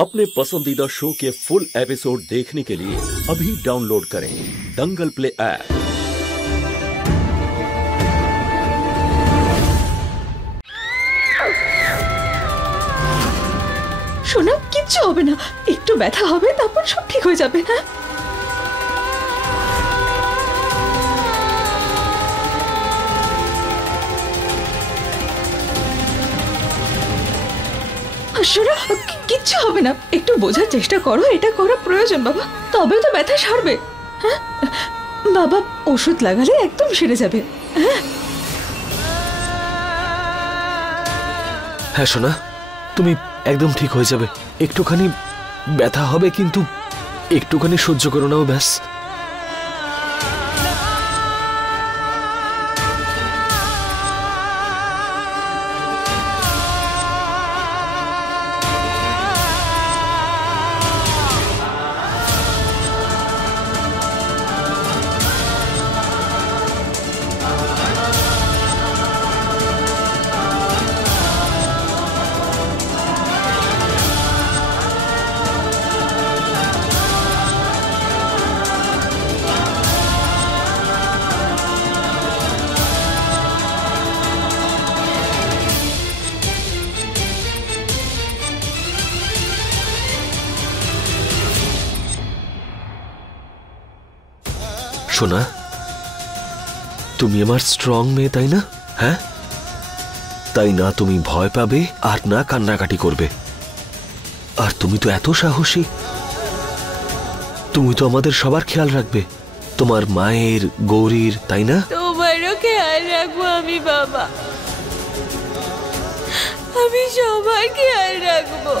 अपने पसंदीदा शो के फुल एपिसोड देखने के लिए अभी डाउनलोड करें दंगल प्ले ऐप। শোনো, কিচ্ছু হবে না, একটু ব্যথা হবে, তারপর সব ঠিক হয়ে যাবে। হ্যাঁ, শোনো, কিচ্ছু হবে না, একটু বোঝার চেষ্টা করো, এটা করা প্রয়োজন বাবা, তবে তো ব্যথা সারবে। হ্যাঁ বাবা, ওষুধ লাগালে একদম সেরে যাবে। হ্যাঁ সোনা, তুমি একদম ঠিক হয়ে যাবে। একটুখানি ব্যথা হবে, কিন্তু একটুখানি সহ্য করো নাও, ব্যাস। সোনা, তুমি আমার স্ট্রং মেয়ে, তাই না? হ্যাঁ, তাই না তুমি ভয় পাবে আর না কান্নাকাটি করবে। আর তুমি তো এত সাহসী, তুমি তো আমাদের সবার খেয়াল রাখবে, তোমার মায়ের, গৌরীর, তাই না? তোমারও খেয়াল রাখবো আমি বাবা, আমি সবার খেয়াল রাখবো।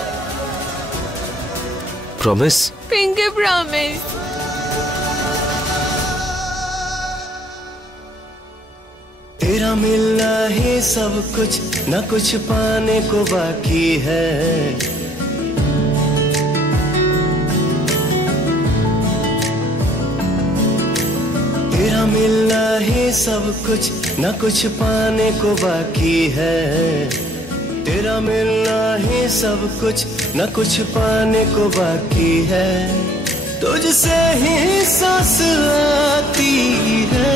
প্রমিস? Pinky promise. तेरा मिलना ही सब कुछ, न कुछ पाने को बाकी है। तेरा मिलना ही सब कुछ, न कुछ पाने को बाकी है। तेरा मिलना ही सब कुछ, न कुछ पाने को बाकी है। तुझसे ही सांस आती है।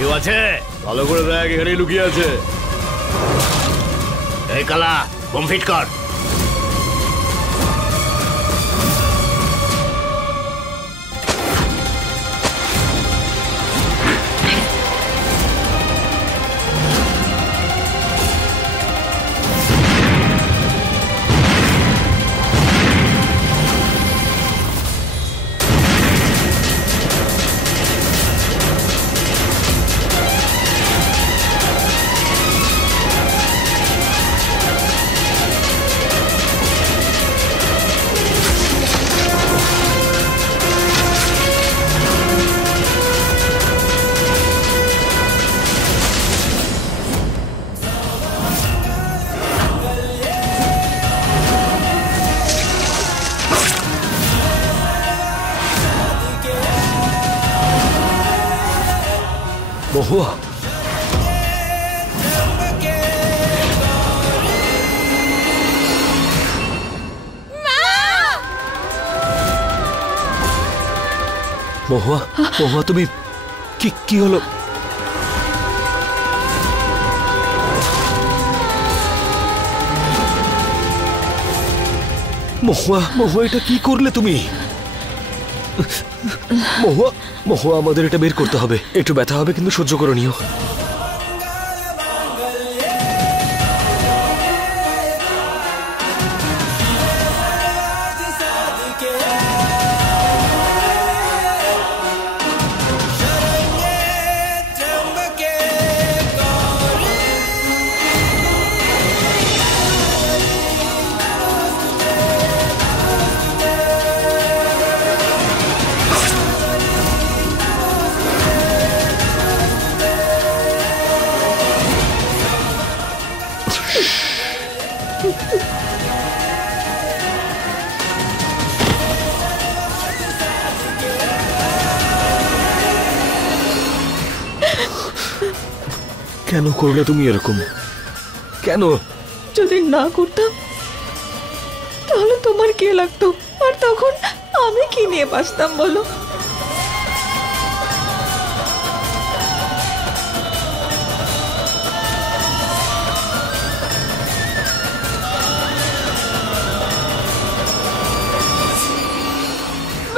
কেউ আছে? ভালো করে দেখ, এখানেই লুকিয়ে আছে। এই কালা, বোম ফিট কর। মহুয়া, মহুয়া, মহুয়া, তুমি কি হলো? মহুয়া, মহুয়া, এটা কি করলে তুমি? মহুয়া, মহুয়া, আমাদের এটা বের করতে হবে। একটু ব্যথা হবে, কিন্তু সহ্য করে নিও। কেন করলে তুমি এরকম? কেন? যদি না করতাম তাহলে তোমার কে লাগতো, আর তখন আমি কি নিয়ে বাঁচতাম বলো?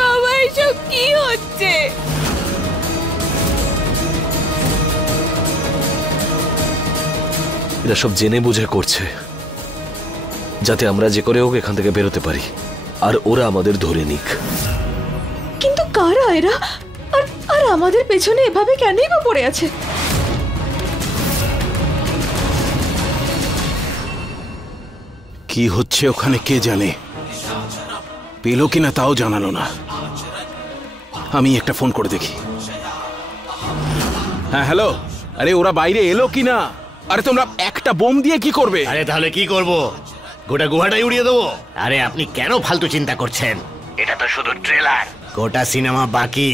বাবা এসব কি হচ্ছে? এরা সব জেনে বুঝে করছে, যাতে আমরা যে করে হোক এখান থেকে বেরোতে পারি, আর ওরা আমাদের ধরে নিক। কিন্তু কারা এরা, আর আর আমাদের পেছনে এভাবে কেনই বা পড়ে আছে? কি হচ্ছে ওখানে কে জানে, পেলো কিনা তাও জানালো না। আমি একটা ফোন করে দেখি। হ্যাঁ হ্যালো, আরে ওরা বাইরে এলো কিনা? আরে তোমরা একটা বোম দিয়ে কি করবে? আরে তাহলে কি করব? গোটা গুহাটাই উড়িয়ে দেবো। আরে আপনি কেন ফালতু চিন্তা করছেন? এটা তো শুধু ট্রেলার, গোটা সিনেমা বাকি।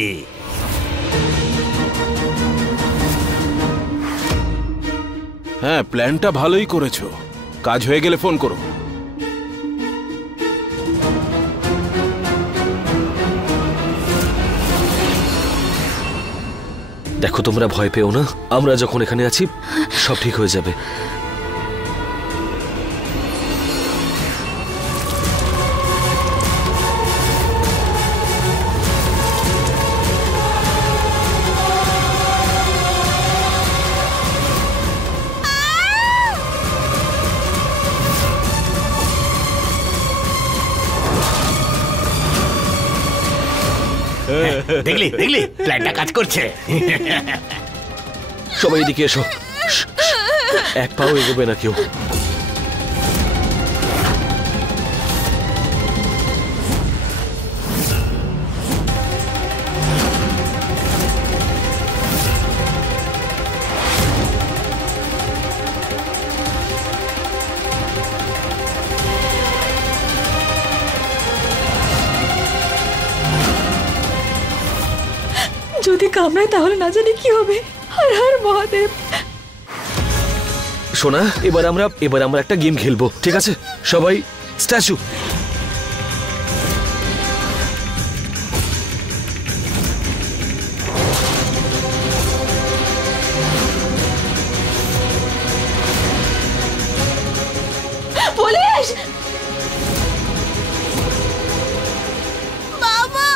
হ্যাঁ, প্ল্যানটা ভালোই করেছো, কাজ হয়ে গেলে ফোন করো। দেখো তোমরা ভয় পেও না, আমরা যখন এখানে আছি সব ঠিক হয়ে যাবে। দেখলি দেখলি প্ল্যানটা কাজ করছে। সবাই এদিকে এসো, এক পাও এগোবে না কেউ। যদি কামড়ায় তাহলে না জানি কি হবে। হর হর মহাদেব। সোনা, এবার আমরা একটা গেম খেলবো, ঠিক আছে? সবাই স্ট্যাচু। পুলিশ! বাবা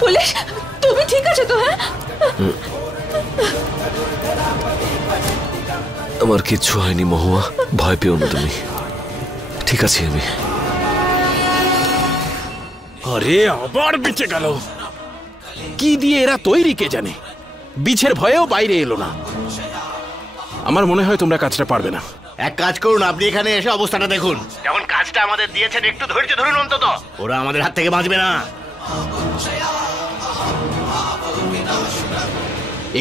পুলিশ, তুমি ঠিক আছে তো? হ্যাঁ, আমার কিচ্ছু হয়নি মহুয়া, ভয় পেও না তুমি। ঠিক আছে আমি। আরে আবার বেঁচে গেল। কি দিয়ে এরা তৈরি কে জানে, বিছের ভয়েও বাইরে এলো না। আমার মনে হয় তোমরা কাজটা পারবে না। এক কাজ করুন, আপনি এখানে এসে অবস্থাটা দেখুন। যখন কাজটা আমাদের দিয়েছেন একটু ধৈর্য ধরুন অন্তত, ওরা আমাদের হাত থেকে বাঁচবে না।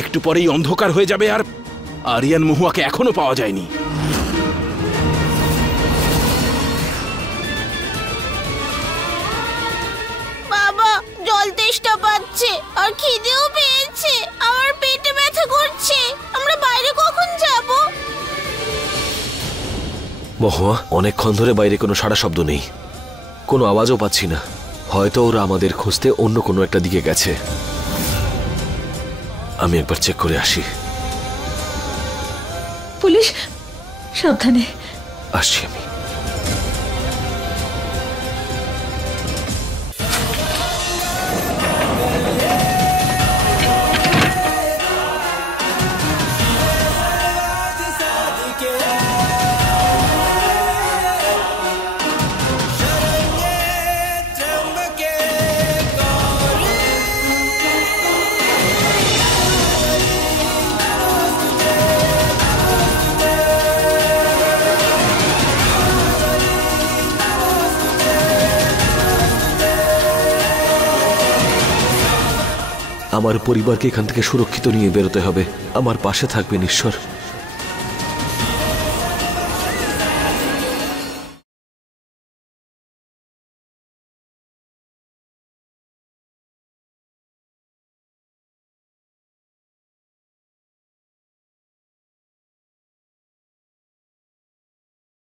একটু পরেই অন্ধকার হয়ে যাবে, আর আরিয়ান মহুয়াকে এখনো পাওয়া যায়নি। বাবা জল তেষ্টা পাচ্ছে আর খিদেও পেয়েছে, আমার পেটে ব্যথা করছে। আমরা বাইরে কখন যাব? মহুয়া, অনেকক্ষণ ধরে বাইরে কোনো সাড়া শব্দ নেই, কোনো আওয়াজও পাচ্ছি না। হয়তো ওরা আমাদের খুঁজতে অন্য কোনো একটা দিকে গেছে। আমি একবার চেক করে আসি। পুলিশ সাবধানে। আসছি আমি। আমার পরিবারকে এখান থেকে সুরক্ষিত নিয়ে বেরোতে হবে। আমার পাশে থাকবেন ঈশ্বর।